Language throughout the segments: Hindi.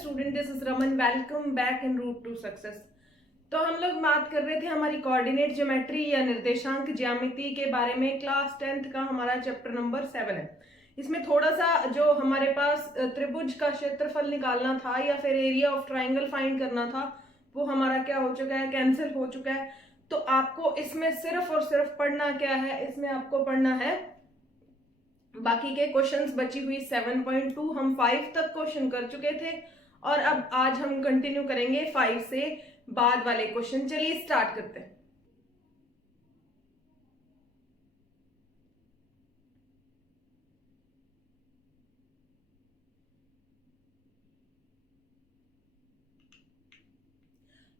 Student, this is Raman. Welcome back in root to success. तो हम लोग बात कर रहे थे हमारी कोऑर्डिनेट ज्योमेट्री या निर्देशांक ज्यामिति के बारे में। क्लास 10th का हमारा चैप्टर नंबर 7 है। इसमें थोड़ा सा जो हमारे पास त्रिभुज का क्षेत्रफल निकालना था या फिर एरिया ऑफ ट्राइंगल फाइंड करना था, वो हमारा क्या हो चुका है, कैंसिल हो चुका है। तो आपको इसमें सिर्फ और सिर्फ पढ़ना क्या है, इसमें आपको पढ़ना है बाकी के क्वेश्चंस। बची हुई 7.2 हम 5 तक क्वेश्चन कर चुके थे और अब आज हम कंटिन्यू करेंगे 5 से बाद वाले क्वेश्चन। चलिए स्टार्ट करते हैं।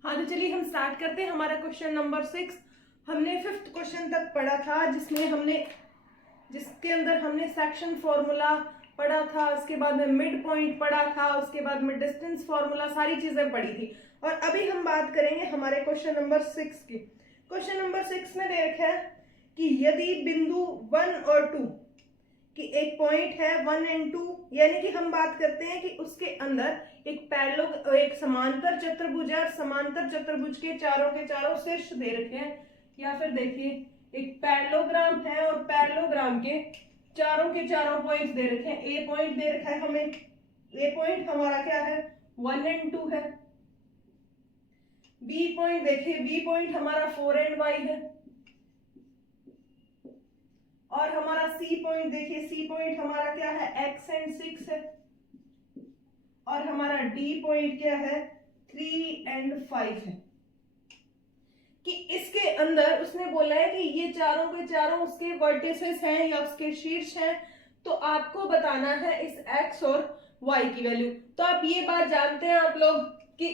हाँ तो चलिए हम स्टार्ट करते हैं। हमारा क्वेश्चन नंबर 6 हमने 5th क्वेश्चन तक पढ़ा था, जिसके अंदर हमने सेक्शन फॉर्मूला पढ़ा था, उसके बाद में मिड पॉइंट पढ़ा था, उसके बाद में डिस्टेंस फॉर्मूला, सारी चीजें पढ़ी थी। और अभी हम बात करेंगे हमारे क्वेश्चन नंबर 6 की। क्वेश्चन नंबर 6 में देखा है कि यदि बिंदु 1 और 2 कि एक पॉइंट है 1 और 2, यानी कि हम बात करते हैं कि उसके अंदर एक समांतर चतुर्भुज है और समांतर चतुर्भुज के चारों शीर्ष दे रखे हैं। या फिर देखिए एक पैरेललोग्राम है और पैरेललोग्राम के चारों पॉइंट्स दे रखे हैं। ए पॉइंट दे रखा है हमें, ए पॉइंट हमारा क्या है 1 और 2 है। बी पॉइंट देखिए, बी पॉइंट हमारा 4 और y है। और हमारा सी पॉइंट देखिए, सी पॉइंट हमारा क्या है x और 6 है। और हमारा डी पॉइंट क्या है 3 और 5 है। कि इसके अंदर उसने बोला है कि ये चारों के चारों उसके वर्टिसेस हैं या उसके शीर्ष हैं। तो आपको बताना है इस x और y की वैल्यू। तो आप ये बात जानते हैं आप लोग कि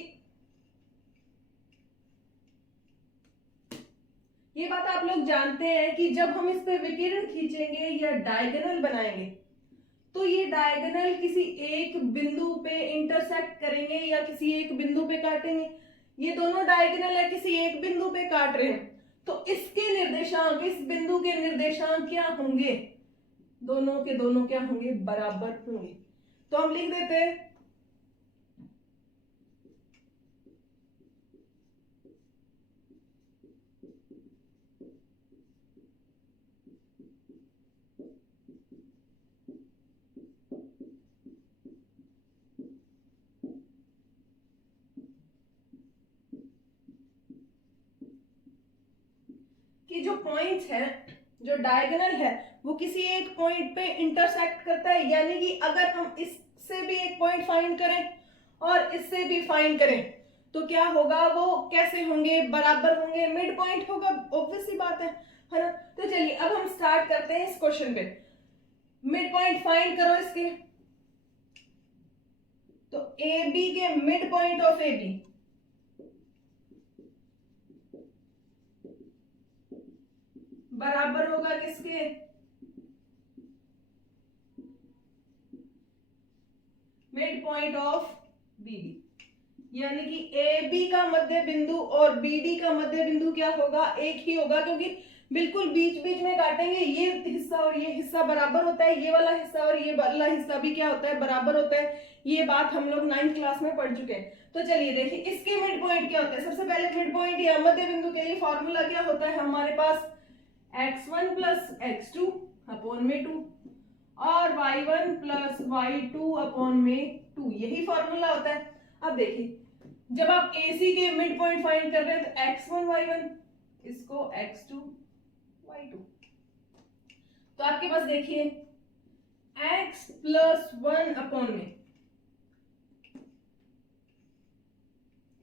ये बात आप लोग जानते हैं कि जब हम इस पे विकिरण खींचेंगे या डायगोनल बनाएंगे तो ये डायगोनल किसी एक बिंदु पे इंटरसेक्ट करेंगे या किसी एक बिंदु पे काटेंगे। ये दोनों डायगोनल है, किसी एक बिंदु पे काट रहे हैं, तो इसके निर्देशांक, इस बिंदु के निर्देशांक क्या होंगे, दोनों के दोनों क्या होंगे, बराबर होंगे। तो हम लिख देते हैं कि जो पॉइंट्स है, जो डायगोनल है, वो किसी एक पॉइंट पे इंटरसेक्ट करता है। यानी कि अगर हम इससे भी एक पॉइंट फाइंड करें और इससे भी फाइंड करें तो क्या होगा, वो कैसे होंगे, बराबर होंगे, मिड पॉइंट होगा। ऑब्वियस सी बात है ना। तो चलिए अब हम स्टार्ट करते हैं इस क्वेश्चन पे। मिड पॉइंट फाइंड करो इसके। तो ए बी के mid point of A B बराबर होगा किसके, mid point of B D. यानी कि ए बी का मध्य बिंदु और बी डी का मध्य बिंदु क्या होगा, एक ही होगा, क्योंकि बिल्कुल बीच बीच में काटेंगे। ये हिस्सा और ये हिस्सा बराबर होता है, ये वाला हिस्सा और ये वाला हिस्सा भी क्या होता है, बराबर होता है। ये बात हम लोग 9th क्लास में पढ़ चुके हैं। तो चलिए देखिए इसके मिड पॉइंट क्या होता है। सबसे पहले मिड पॉइंट या मध्य बिंदु के लिए फॉर्मूला क्या होता है हमारे पास, x1 प्लस x2 अपॉन में 2 और y1 प्लस y2 अपॉन में 2, यही फॉर्मूला होता है। अब देखिए जब आप AC के मिड पॉइंट फाइंड कर रहे हैं तो x1 y1, इसको x2 y2, तो आपके पास देखिए x प्लस 1 अपॉन में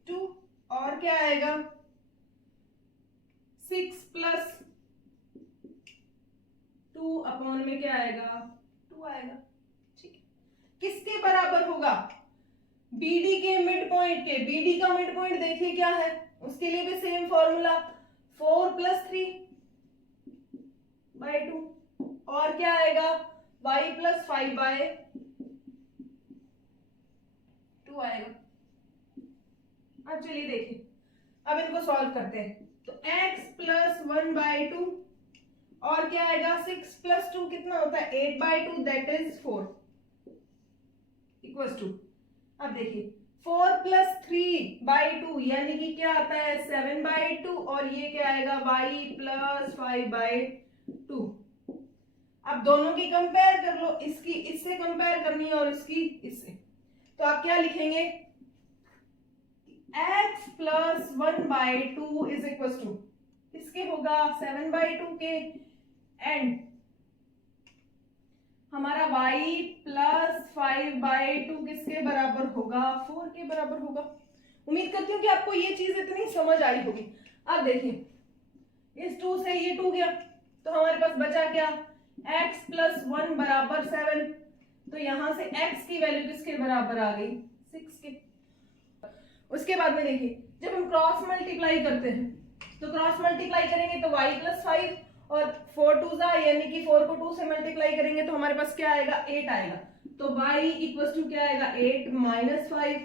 2 और क्या आएगा 6 प्लस 2 अपॉन में क्या आएगा 2 आएगा। ठीक है, किसके बराबर होगा, BD के मिड पॉइंट के। BD का मिड पॉइंट देखिए क्या है, उसके लिए भी सेम फॉर्मूला 4 प्लस 3 बाय 2 और क्या आएगा y प्लस 5 बाय 2 आएगा। अब चलिए देखिए, अब इनको सॉल्व करते हैं। तो x प्लस 1 बाय 2 और क्या आएगा 6 प्लस 2 कितना होता है 8 by 2, that is 4 equals to अब देखिए 4+3/2 यानी कि क्या आता है 7/2 और ये क्या आएगा y + 5/2। अब दोनों की कंपेयर कर लो, इसकी इससे कंपेयर करनी है और इसकी इससे, तो आप क्या लिखेंगे x + 1/2 इज इक्वल टू किसके होगा 7/2 के, एंड हमारा y + 5/2 किसके बराबर होगा 4 के बराबर होगा। उम्मीद करती हूँ कि आपको ये चीज इतनी समझ आई होगी। अब देखिए इस 2 से ये 2 गया तो हमारे पास बचा क्या x + 1 = 7, तो यहां से x की वैल्यू किसके बराबर आ गई 6 के। उसके बाद में देखिए जब हम क्रॉस मल्टीप्लाई करते हैं तो क्रॉस मल्टीप्लाई करेंगे तो y + 5 और 4 2 यानी कि 4 को 2 से मल्टीप्लाई करेंगे तो हमारे पास क्या आएगा 8 आएगा, तो y = क्या आएगा 8 - 5,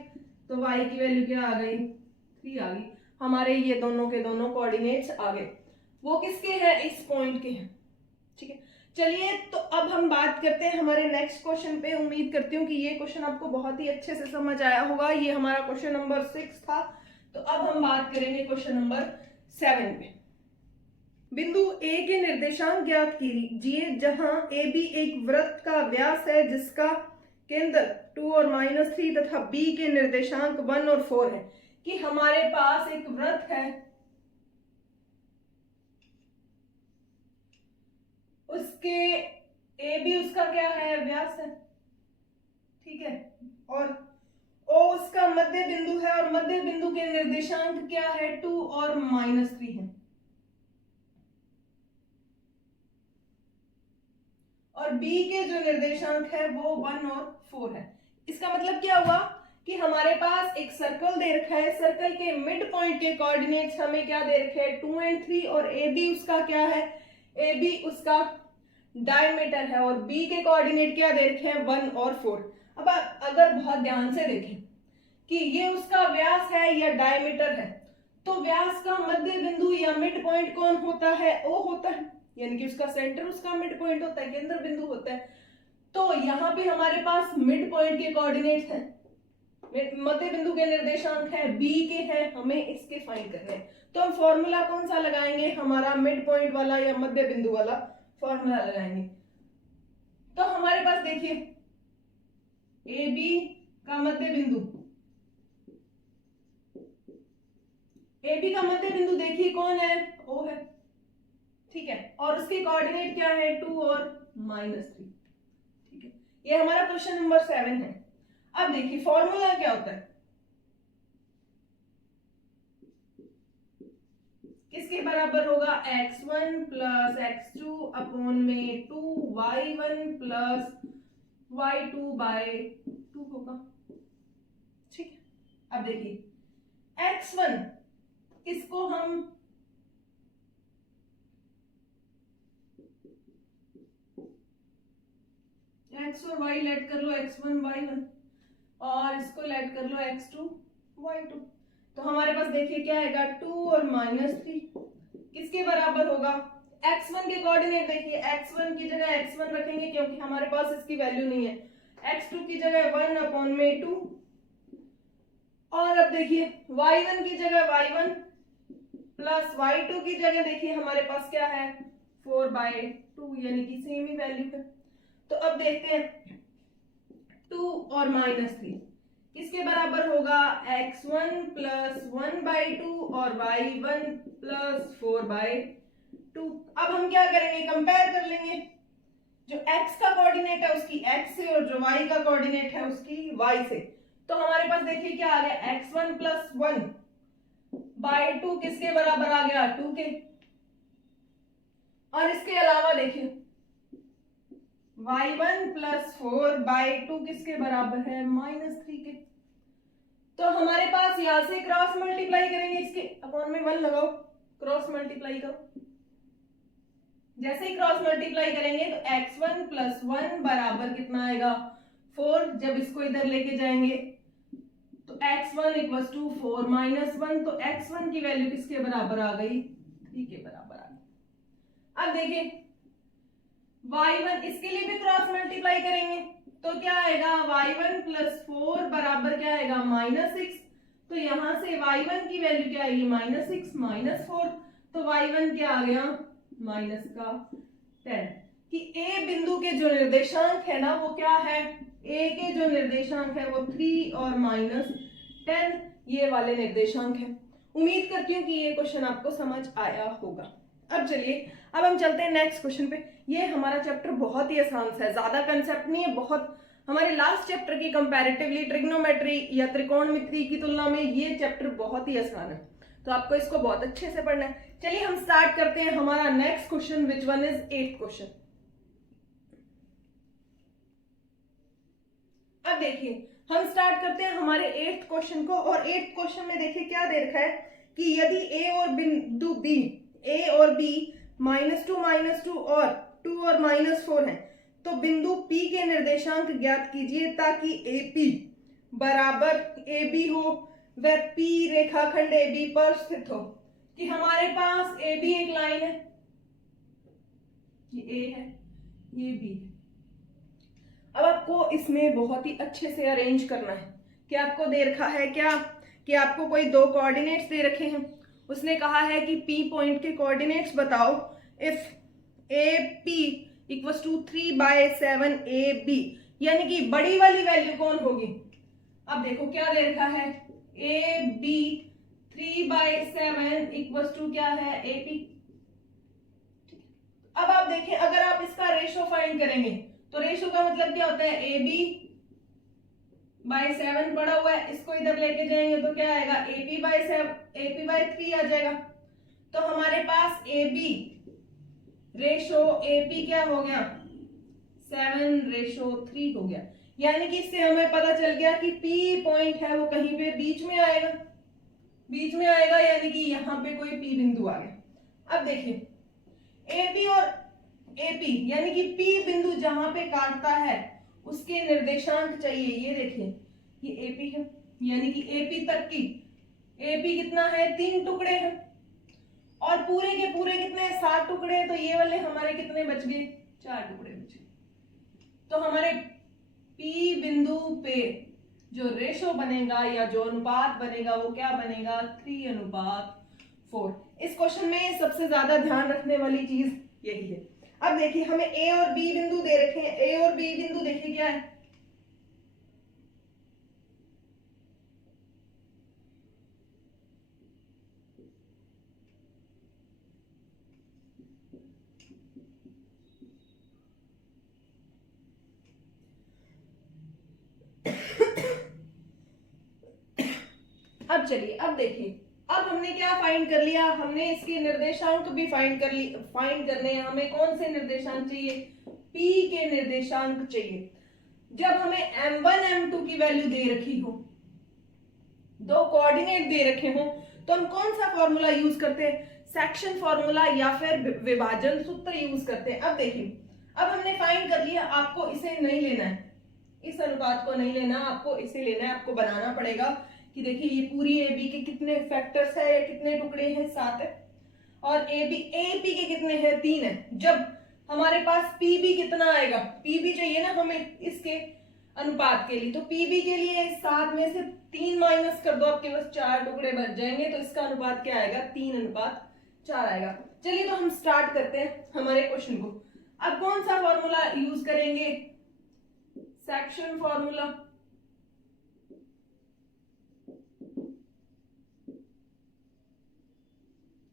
तो y की वैल्यू क्या आ गई 3 आ गई। हमारे ये दोनों के दोनों कोऑर्डिनेट्स आ गए, वो किसके हैं इस पॉइंट के हैं। ठीक है, चलिए तो अब हम बात करते हैं हमारे नेक्स्ट क्वेश्चन पे। उम्मीद करती हूँ कि ये क्वेश्चन आपको बहुत ही अच्छे से समझ आया होगा। ये हमारा क्वेश्चन नंबर 6 था। तो अब हम बात करेंगे क्वेश्चन नंबर 7 पे। बिंदु ए के निर्देशांक ज्ञात कीजिए जहां ए बी एक वृत्त का व्यास है जिसका केंद्र 2 और -3 तथा बी के निर्देशांक 1 और 4 है। कि हमारे पास एक वृत्त है, उसके ए बी उसका क्या है व्यास है, ठीक है, और ओ उसका मध्य बिंदु है और मध्य बिंदु के निर्देशांक क्या है 2 और -3 है, और बी के जो निर्देशांक है वो 1 और 4 है। इसका मतलब क्या हुआ कि हमारे पास एक सर्कल दे रखा है, सर्कल के मिड पॉइंट के कोऑर्डिनेट्स हमें क्या दे रखे हैं 2 और 3, और ए बी उसका क्या है ए बी उसका डायमीटर है, और बी के कोऑर्डिनेट क्या दे रखे हैं 1 और 4। अब अगर बहुत ध्यान से देखें कि ये उसका व्यास है या डायमीटर है, तो व्यास का मध्य बिंदु या मिड पॉइंट कौन होता है ओ होता है, यानी कि उसका सेंटर उसका मिड पॉइंट होता है, केंद्र बिंदु होता है। तो यहाँ पे हमारे पास मिड पॉइंट के कोऑर्डिनेट्स हैं, मध्य बिंदु के निर्देशांक है बी के हैं, हमें इसके फाइंड करने हैं। तो हम फॉर्मूला कौन सा लगाएंगे हमारा मिड पॉइंट वाला या मध्य बिंदु वाला फॉर्मूला लगाएंगे। तो हमारे पास देखिए ए बी का मध्य बिंदु, ए बी का मध्य बिंदु देखिए कौन है ओ है, ठीक है, और उसके कोऑर्डिनेट क्या है 2 और -3। ठीक है, ये हमारा क्वेश्चन नंबर 7 है। अब देखिए फॉर्मूला क्या होता है, किसके बराबर होगा x1 + x2 अपॉन में 2y1 + y2/2 होगा। ठीक है, अब देखिए x1 इसको हम x और y लेट कर लो x1 y1, और इसको लेट कर लो x2 y2। तो हमारे पास देखिए क्या आएगा 2 और -3 किसके बराबर होगा x1 के कोऑर्डिनेट देखिए x1 की जगह x1 रखेंगे क्योंकि हमारे पास इसकी वैल्यू नहीं है, x2 की जगह 1 अपॉन में 2, और अब देखिए y1 की जगह y1 प्लस y2 की जगह देखिए हमारे पास क्या है 4/2, यानी कि सेम ही वैल्यू है। तो अब देखते हैं 2 और -3 किसके बराबर होगा x1 + 1/2 और y1 + 4/2। अब हम क्या करेंगे कंपेयर कर लेंगे, जो x का कोऑर्डिनेट है उसकी x से और जो y का कोऑर्डिनेट है उसकी y से। तो हमारे पास देखिए क्या आ गया x1 + 1/2 किसके बराबर आ गया 2 के, और इसके अलावा देखिए y1 + 4/2 किसके बराबर है -3 के। तो हमारे पास यहां से क्रॉस मल्टीप्लाई करेंगे, इसके अपॉन में 1 लगाओ, क्रॉस मल्टीप्लाई करो। जैसे ही क्रॉस मल्टीप्लाई करेंगे तो x1 + 1 बराबर कितना आएगा 4। जब इसको इधर लेके जाएंगे तो x1 = 4 - 1, तो x1 की वैल्यू किसके बराबर आ गई 3 के बराबर आ गई। अब देखिए y1 इसके लिए भी क्रॉस मल्टीप्लाई करेंगे तो क्या आएगा y1 + 4 = बराबर क्या आएगा -6, तो यहाँ से y1 की वैल्यू क्या आएगी -6 -4, तो y1 क्या आ गया -10। कि a बिंदु के जो निर्देशांक है ना वो क्या है, a के जो निर्देशांक है वो 3 और -10 ये वाले निर्देशांक है। उम्मीद करती हूँ कि ये क्वेश्चन आपको समझ आया होगा। अब चलिए अब हम चलते हैं नेक्स्ट क्वेश्चन पे। ये हमारा चैप्टर बहुत ही आसान सा है, ज्यादा कंसेप्ट नहीं है, बहुत हमारे लास्ट चैप्टर की कंपैरेटिवली ट्रिग्नोमेट्री या त्रिकोणमिति की तुलना में ये चैप्टर बहुत ही आसान है, तो आपको इसको बहुत अच्छे से पढ़ना है। चलिए हम स्टार्ट करते हैं हमारा next question, which one is 8th question. अब देखिए हम स्टार्ट करते हैं हमारे 8th क्वेश्चन को, और 8th क्वेश्चन में देखिए क्या दे रखा है कि यदि a और बिंदु b a और b -2 और 2 और -4 है तो बिंदु P के निर्देशांक ज्ञात कीजिए ताकि AP बराबर AB हो व P रेखाखंड AB पर स्थित हो। कि हमारे पास AB एक लाइन है, ये A है, ये B है। अब आपको इसमें बहुत ही अच्छे से अरेंज करना है कि आपको दे रखा है क्या कि आपको कोई दो कोऑर्डिनेट्स दे रखे हैं। उसने कहा है कि P पॉइंट के कोऑर्डिनेट्स बताओ if AP equals to 3/7 AB, यानी कि बड़ी वाली वैल्यू कौन होगी। अब देखो क्या दे रखा है, AB 3/7 इक्वल्स टू क्या है AP। अब आप देखें अगर आप इसका रेशो फाइंड करेंगे तो रेशो का मतलब क्या होता है, AB/7 पड़ा हुआ है, इसको इधर लेके जाएंगे तो क्या आएगा AP/3 आ जाएगा। तो हमारे पास AB रेशो AP क्या हो गया 7:3 हो गया। यानी कि इससे हमें पता चल गया कि P पॉइंट है वो कहीं पे बीच में आएगा, बीच में आएगा, यानी कि यहाँ पे कोई P बिंदु आ गया। अब देखिए AB और AP यानी कि P बिंदु जहां पे काटता है उसके निर्देशांक चाहिए। ये देखिए ये AP है, यानी कि AP तक की AP कितना है 3 टुकड़े हैं, और पूरे के पूरे कितने 7 टुकड़े हैं, तो ये वाले हमारे कितने बच गए 4 टुकड़े बच गए। तो हमारे P बिंदु पे जो रेशो बनेगा या जो अनुपात बनेगा वो क्या बनेगा 3:4। इस क्वेश्चन में सबसे ज्यादा ध्यान रखने वाली चीज यही है। अब देखिए हमें A और B बिंदु दे रखे हैं, A और B बिंदु देखिए क्या है, अब चलिए अब देखिए अब हमने क्या फाइंड कर लिया, हमने इसके निर्देशांक भी फाइंड करने हैं। हमें कौन से निर्देशांक चाहिए, P के निर्देशांक चाहिए। जब हमें M1 M2 की वैल्यू दे रखी हो, दो कोऑर्डिनेट दे रखे हो, तो हम कौन सा फॉर्मूला यूज करते हैं, सेक्शन फॉर्मूला या फिर विभाजन सूत्र यूज करते हैं। अब देखिए अब हमने फाइंड कर लिया, आपको इसे नहीं लेना है, इस अनुपात को नहीं लेना, आपको इसे लेना है। आपको बनाना पड़ेगा कि देखिए ये पूरी AB के कितने फैक्टर्स है या कितने टुकड़े हैं 7 है, और AP के कितने हैं 3 है। जब हमारे पास PB कितना आएगा, PB चाहिए ना हमें इसके अनुपात के लिए, तो PB के लिए 7 में से 3 माइनस कर दो, आपके पास 4 टुकड़े बच जाएंगे, तो इसका अनुपात क्या आएगा 3:4 आएगा। चलिए तो हम स्टार्ट करते हैं हमारे क्वेश्चन को। अब कौन सा फॉर्मूला यूज करेंगे, सेक्शन फॉर्मूला,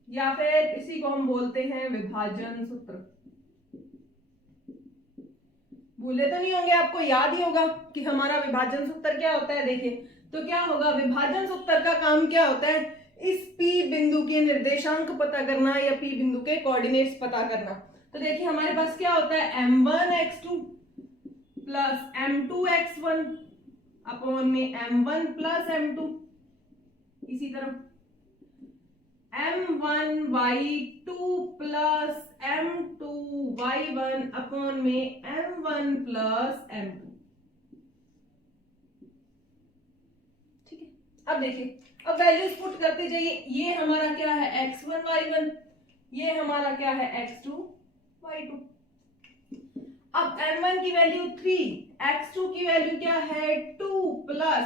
या फिर इसी को हम बोलते हैं विभाजन सूत्र। भूले तो नहीं होंगे, आपको याद ही होगा कि हमारा विभाजन सूत्र क्या होता है। देखिए तो क्या होगा, विभाजन सूत्र का काम क्या होता है, इस P बिंदु के निर्देशांक पता करना या P बिंदु के कोऑर्डिनेट्स पता करना। तो देखिए हमारे पास क्या होता है M1x2 प्लस M2x1 अपॉन में M1 प्लस M2, इसी तरह M1y2 प्लस M2y1 अपॉन में M1 प्लस M2। ठीक है, अब देखिए अब वैल्यूज पुट करते जाइए। ये हमारा क्या है x1 y1, ये हमारा क्या है x2 y2। अब M1 की वैल्यू 3, x2 की वैल्यू क्या है 2 प्लस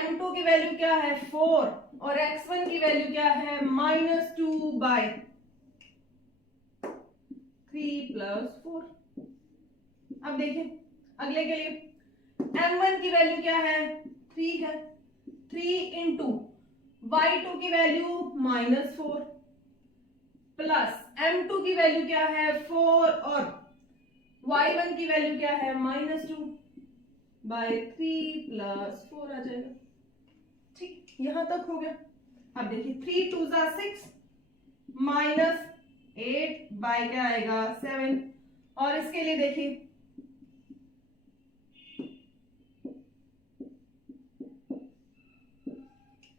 m2 की वैल्यू क्या है 4 और x1 की वैल्यू क्या है -2/3 + 4। अब देखिए अगले के लिए m1 की वैल्यू क्या है 3 है, 3 इंटू y2 की वैल्यू -4 प्लस m2 की वैल्यू क्या है 4 और y1 की वैल्यू क्या है -2/3 + 4 आ जाएगा। ठीक, यहां तक हो गया। अब देखिए 3 2 6 -8 बाय क्या आएगा 7 और इसके लिए देखिए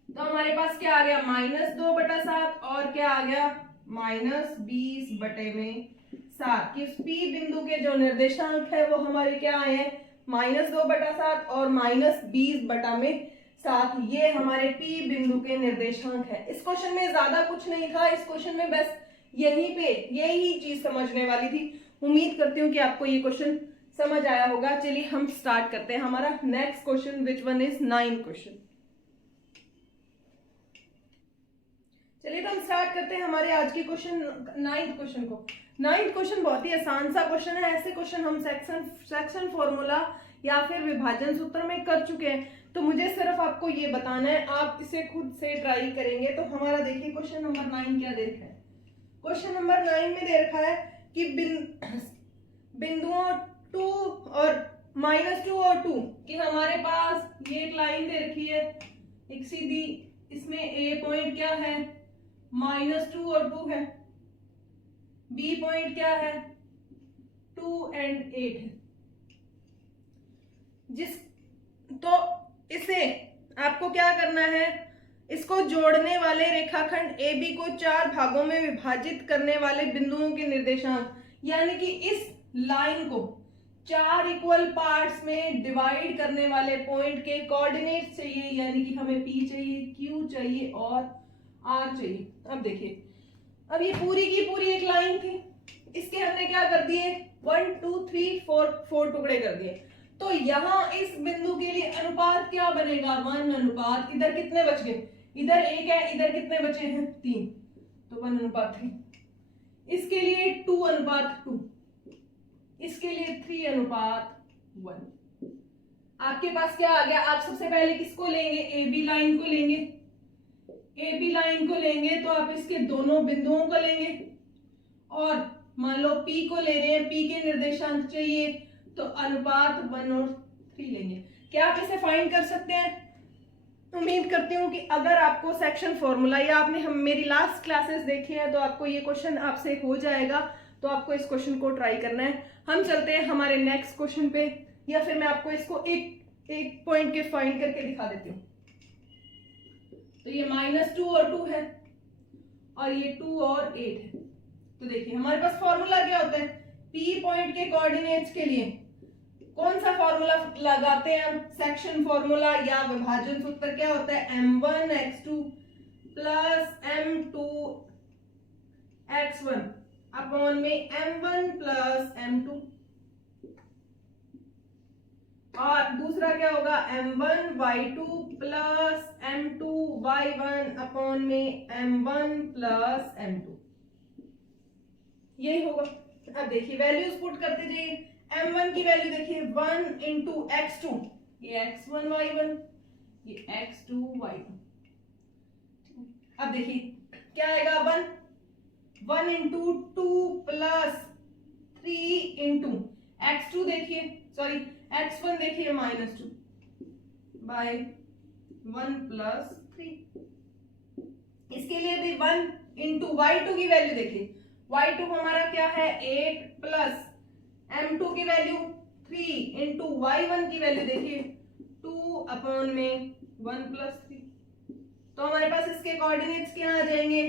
तो हमारे पास क्या आ गया -2/7 और क्या आ गया -20/7 कि P बिंदु के जो निर्देशांक है वो हमारे क्या आए हैं -2/7 और -20/7। ये हमारे P बिंदु के निर्देशांक है। इस क्वेश्चन में ज्यादा कुछ नहीं था, इस क्वेश्चन में बस यहीं पे यही चीज समझने वाली थी। उम्मीद करती हूँ कि आपको ये क्वेश्चन समझ आया होगा। चलिए हम स्टार्ट करते हैं हमारा next question, which one is 9th question. चलिए तो हम स्टार्ट करते हैं हमारे आज के क्वेश्चन 9th क्वेश्चन को। 9th क्वेश्चन बहुत ही आसान सा क्वेश्चन है। ऐसे क्वेश्चन हम सेक्शन फॉर्मूला या फिर विभाजन सूत्र में कर चुके हैं, तो मुझे सिर्फ आपको ये बताना है, आप इसे खुद से ट्राई करेंगे। तो हमारा देखिए क्वेश्चन नंबर 9 क्या दे रखा है। क्वेश्चन नंबर 9 में दे रखा है कि बिंदुओं 2 और -2 और 2 कि हमारे पास ये एक लाइन दे रखी है एक सीधी, इसमें ए पॉइंट क्या है -2 और 2 है, बी पॉइंट क्या है 2 and 8 है। तो इसे आपको क्या करना है, इसको जोड़ने वाले रेखाखंड AB को 4 भागों में विभाजित करने वाले बिंदुओं के निर्देशांक, यानी कि इस लाइन को 4 इक्वल पार्ट्स में डिवाइड करने वाले पॉइंट के कोऑर्डिनेट चाहिए, यानी कि हमें P चाहिए, Q चाहिए और R चाहिए। अब देखिए अब ये पूरी की पूरी एक लाइन थी, इसके हमने क्या कर दिए 1 2 3 4 टुकड़े कर दिए। तो यहाँ इस बिंदु के लिए अनुपात क्या बनेगा 1 अनुपात, इधर कितने बच गए, इधर 1 है, इधर कितने बचे हैं 3, तो 1 अनुपात 3। इसके लिए 2 अनुपात 2, इसके लिए 3 अनुपात 1। आपके पास क्या आ गया, आप सबसे पहले किसको लेंगे AB लाइन को लेंगे, AB लाइन को लेंगे तो आप इसके दोनों बिंदुओं को लेंगे और मान लो P को ले रहे हैं, P के निर्देशांक चाहिए तो अनुपात 1 और 3 लेंगे। क्या आप इसे फाइंड कर सकते हैं? उम्मीद करती हूँ कि अगर आपको सेक्शन फॉर्मूला या आपने हम मेरी लास्ट क्लासेस देखी है तो आपको ये क्वेश्चन आपसे हो जाएगा, तो आपको इस क्वेश्चन को ट्राई करना है। हम चलते हैं हमारे नेक्स्ट क्वेश्चन पे, या फिर मैं आपको इसको एक पॉइंट के फाइंड करके दिखा देती हूँ। तो ये -2 और 2 है और ये 2 और 8 है। तो देखिए हमारे पास फॉर्मूला क्या होता है, P पॉइंट के कोऑर्डिनेट्स के लिए कौन सा फॉर्मूला लगाते हैं हम, सेक्शन फॉर्मूला या विभाजन सूत्र क्या होता है m1x2 plus m2 x1 upon में m1 प्लस m2, और दूसरा क्या होगा m1 y2 plus m2 y1 upon में m1 प्लस m2, यही होगा। अब देखिए वैल्यूज पुट करते जाइए। m1 की वैल्यू देखिए 1 इंटू x2, ये x1 y1, ये x2 y2। अब देखिए क्या आएगा 1 इंटू 2 प्लस 3 इंटू x2 देखिए सॉरी x1 देखिए -2 बाय 1 प्लस 3। इसके लिए भी 1 इंटू y2 की वैल्यू देखिए, y2 हमारा क्या है 8 प्लस m2 की वैल्यू 3 इंटू y1 की वैल्यू देखिए 2 अपॉन में 1 प्लस 3। तो हमारे पास इसके कोऑर्डिनेट्स क्या आ जाएंगे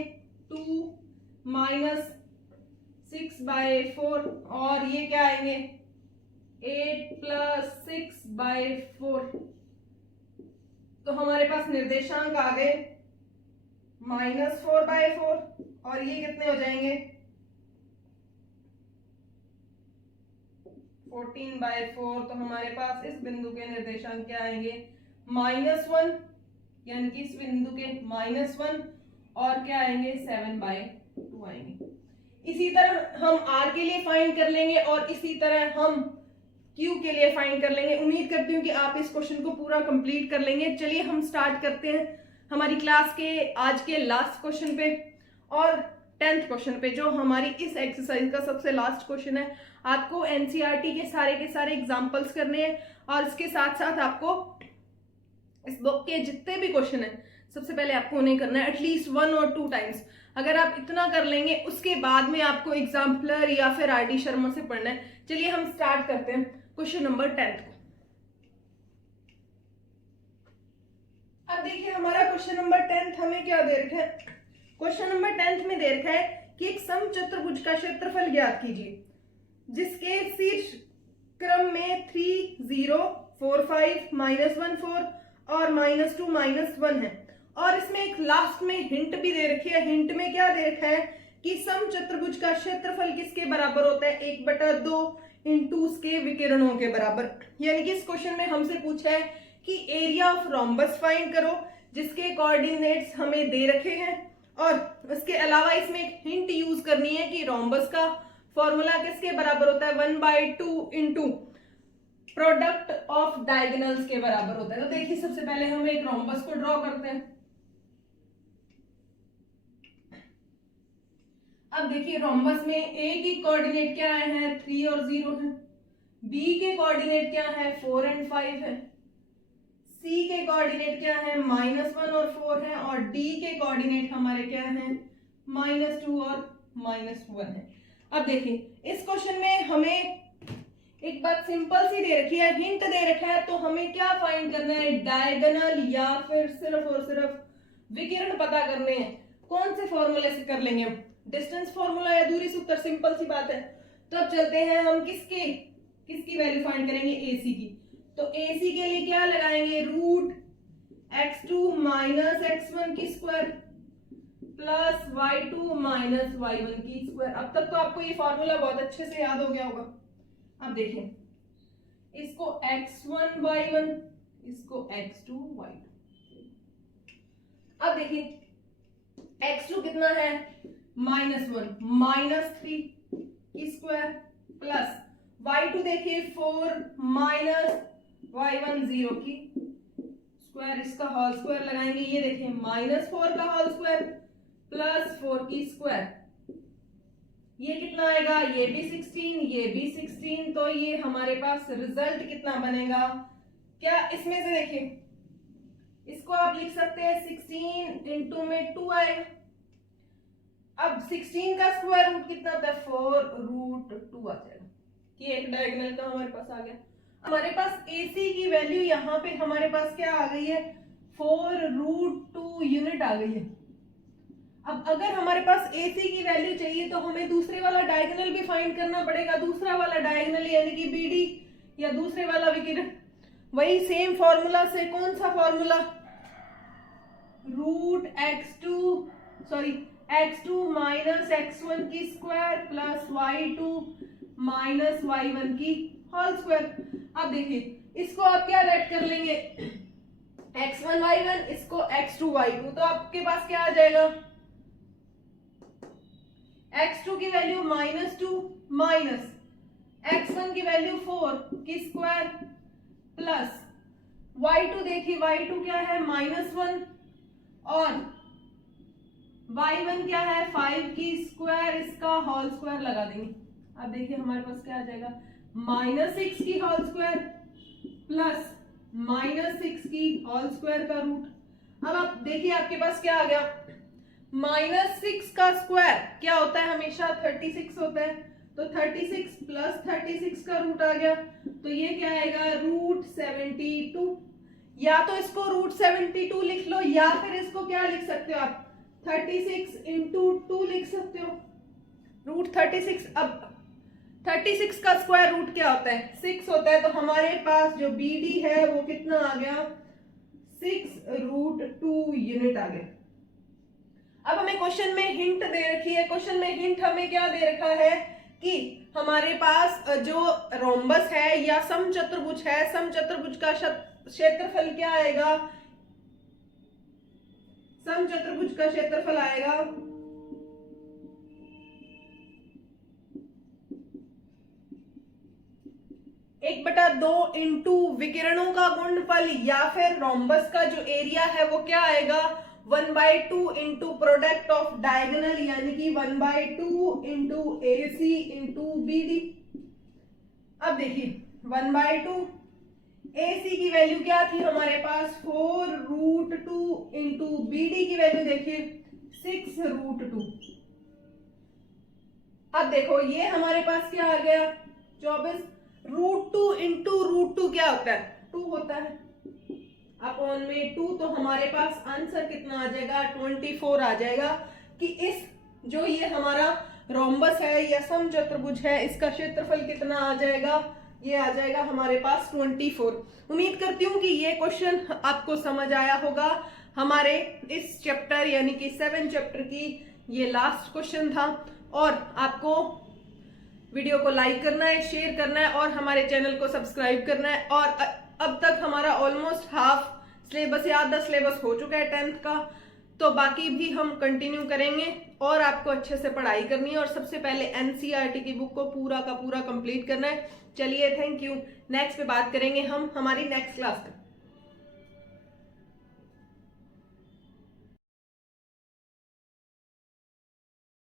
2 -6/4 और ये क्या आएंगे 8 प्लस 6/4। तो हमारे पास निर्देशांक आ गए -4/4 और ये कितने हो जाएंगे 14/4। तो हमारे पास इस बिंदु के निर्देशांक क्या आएंगे -1 यानी कि इस बिंदु के -1 और क्या आएंगे 7/2 आएंगे। इसी तरह हम r के लिए फाइंड कर लेंगे और इसी तरह हम q के लिए फाइंड कर लेंगे। उम्मीद करती हूँ कि आप इस क्वेश्चन को पूरा कंप्लीट कर लेंगे। चलिए हम स्टार्ट करते हैं हमारी क्लास के आज के लास्ट क्वेश्चन पे और 10th क्वेश्चन पे, जो हमारी इस एक्सरसाइज का सबसे लास्ट क्वेश्चन है। आपको एनसीईआरटी के सारे एग्जांपल्स करने हैं और इसके साथ साथ आपको इस बुक के जितने भी क्वेश्चन हैं सबसे पहले आपको उन्हें करना है एटलीस्ट 1 और 2 टाइम्स। अगर आप इतना कर लेंगे उसके बाद में आपको एग्जाम्पलर या फिर आर डी शर्मा से पढ़ना है। चलिए हम स्टार्ट करते हैं क्वेश्चन नंबर 10 को। अब देखिए हमारा क्वेश्चन नंबर 10 हमें क्या दे रखा है। क्वेश्चन नंबर 10 में दे रखा है कि एक समचतुर्भुज का क्षेत्रफल ज्ञात कीजिए जिसके शीर्ष क्रम में 3 0 4 5 -1 4 और -2 -1 है और इसमें एक लास्ट में हिंट भी दे रखी है। हिंट में क्या दे रखा है कि समचतुर्भुज का क्षेत्रफल किसके बराबर होता है 1/2 इंटू उसके विकिरणों के बराबर। यानी कि इस क्वेश्चन में हमसे पूछा है कि एरिया ऑफ रोम्बस फाइंड करो जिसके कोऑर्डिनेट्स हमें दे रखे हैं और उसके अलावा इसमें एक हिंट यूज करनी है कि रोम्बस का फॉर्मूला किसके बराबर होता है 1/2 इंटू प्रोडक्ट ऑफ डायगोनल्स के बराबर होता है। तो देखिए सबसे पहले हम एक रोम्बस को ड्रॉ करते हैं। अब देखिए रोम्बस में ए की कोऑर्डिनेट क्या है 3 और 0 है, बी के कोऑर्डिनेट क्या है 4 और 5 है, सी के कोऑर्डिनेट क्या है -1 और 4 है और डी के कोऑर्डिनेट हमारे क्या है -2 और -1 है। अब देखिए इस क्वेश्चन में हमें एक बात सिंपल सी दे रखी है, हिंट दे रखा है, तो हमें क्या फाइंड करना है डायगोनल या फिर सिर्फ और सिर्फ विकिरण पता करने हैं। कौन से फॉर्मूले से कर लेंगे हम, डिस्टेंस फॉर्मूला या दूरी सूत्र, सिंपल सी बात है। तो अब चलते हैं हम किसकी वैल्यू फाइंड करेंगे AC की। तो AC के लिए क्या लगाएंगे √x2 - x1 की स्क्वायर प्लस y2 - y1 की स्क्वायर। अब तक तो आपको ये फॉर्मूला बहुत अच्छे से याद हो गया होगा। अब देखिए इसको x1 y1 इसको x2 y2। अब देखिए x2 कितना है -1 -3 की स्क्वायर प्लस y2 देखिए 4 - y1 0 की स्क्वायर, इसका होल स्क्वायर लगाएंगे। ये देखिए -4 का होल स्क्वायर प्लस 4 की स्क्वायर, ये कितना आएगा ये भी 16 ये भी 16। तो ये हमारे पास रिजल्ट कितना बनेगा, क्या इसमें से देखिए इसको आप लिख सकते हैं 16 इंटू में 2 आएगा। अब 16 का स्क्वायर रूट कितना होता है 4√2 आ जाएगा कि एक डायगोनल का हमारे पास आ गया। हमारे पास AC की वैल्यू यहाँ पे हमारे पास क्या आ गई है 4√2 यूनिट आ गई है। अब अगर हमारे पास AC की वैल्यू चाहिए तो हमें दूसरे वाला डायगोनल भी फाइंड करना पड़ेगा। दूसरा वाला डायगोनल यानी कि BD या दूसरे वाला विकिरण, वही सेम फॉर्मूला से, कौन सा फॉर्मूला x2 - x1 की स्क्वायर प्लस y2 - y1 की होल स्क्वायर। अब देखिए इसको आप क्या रेड कर लेंगे x1 y1 इसको x2 y2। तो आपके पास क्या आ जाएगा x2 की वैल्यू -2 माइनस x1 की वैल्यू 4 की स्क्वायर प्लस y2 देखिए y2 क्या है -1 और y1 क्या है 5 की स्क्वायर, इसका होल स्क्वायर लगा देंगे। अब देखिए हमारे पास क्या आ जाएगा -6 की होल स्क्वायर प्लस -6 की होल स्क्वायर का रूट। अब आप देखिए आपके पास क्या आ गया -6 का स्क्वायर क्या होता है हमेशा 36 होता है। तो 36 प्लस 36 का रूट आ गया तो ये क्या आएगा √72। या तो इसको √72 लिख लो या फिर इसको क्या लिख सकते हो आप 36 इंटू 2 लिख सकते हो √36। अब 36 का स्क्वायर रूट क्या होता है 6 होता है। तो हमारे पास जो BD है वो कितना आ गया 6√2 यूनिट आ गया। अब हमें क्वेश्चन में हिंट दे रखी है। क्वेश्चन में हिंट हमें क्या दे रखा है कि हमारे पास जो रोम्बस है या समचतुर्भुज है, समचतुर्भुज का क्षेत्रफल क्या आएगा, समचतुर्भुज का क्षेत्रफल आएगा 1/2 इंटू विकिरणों का गुणनफल या फिर रोम्बस का जो एरिया है वो क्या आएगा 1/2 इंटू प्रोडक्ट ऑफ डायगोनल, यानी कि 1/2 इंटू AC इंटू BD। अब देखिए 1/2 AC की वैल्यू क्या थी हमारे पास 4√2 इंटू BD की वैल्यू देखिए 6√2। अब देखो ये हमारे पास क्या आ गया 24, √2 इंटू √2 क्या होता है 2 होता है, अपॉन में 2, तो हमारे पास आंसर कितना आ जाएगा 24 आ जाएगा कि इस जो ये हमारा रोम्बस है या समचतुर्भुज है इसका क्षेत्रफल कितना आ जाएगा, ये आ जाएगा हमारे पास 24। उम्मीद करती हूँ कि ये क्वेश्चन आपको समझ आया होगा। हमारे इस चैप्टर यानी कि 7 चैप्टर की ये लास्ट क्वेश्चन था, और आपको वीडियो को लाइक करना है, शेयर करना है और हमारे चैनल को सब्सक्राइब करना है। और अब तक हमारा ऑलमोस्ट हाफ सिलेबस या आधा सिलेबस हो चुका है 10th का, तो बाकी भी हम कंटिन्यू करेंगे और आपको अच्छे से पढ़ाई करनी है और सबसे पहले NCERT की बुक को पूरा का पूरा कंप्लीट करना है। चलिए थैंक यू। नेक्स्ट पे बात करेंगे हम हमारी नेक्स्ट क्लास में।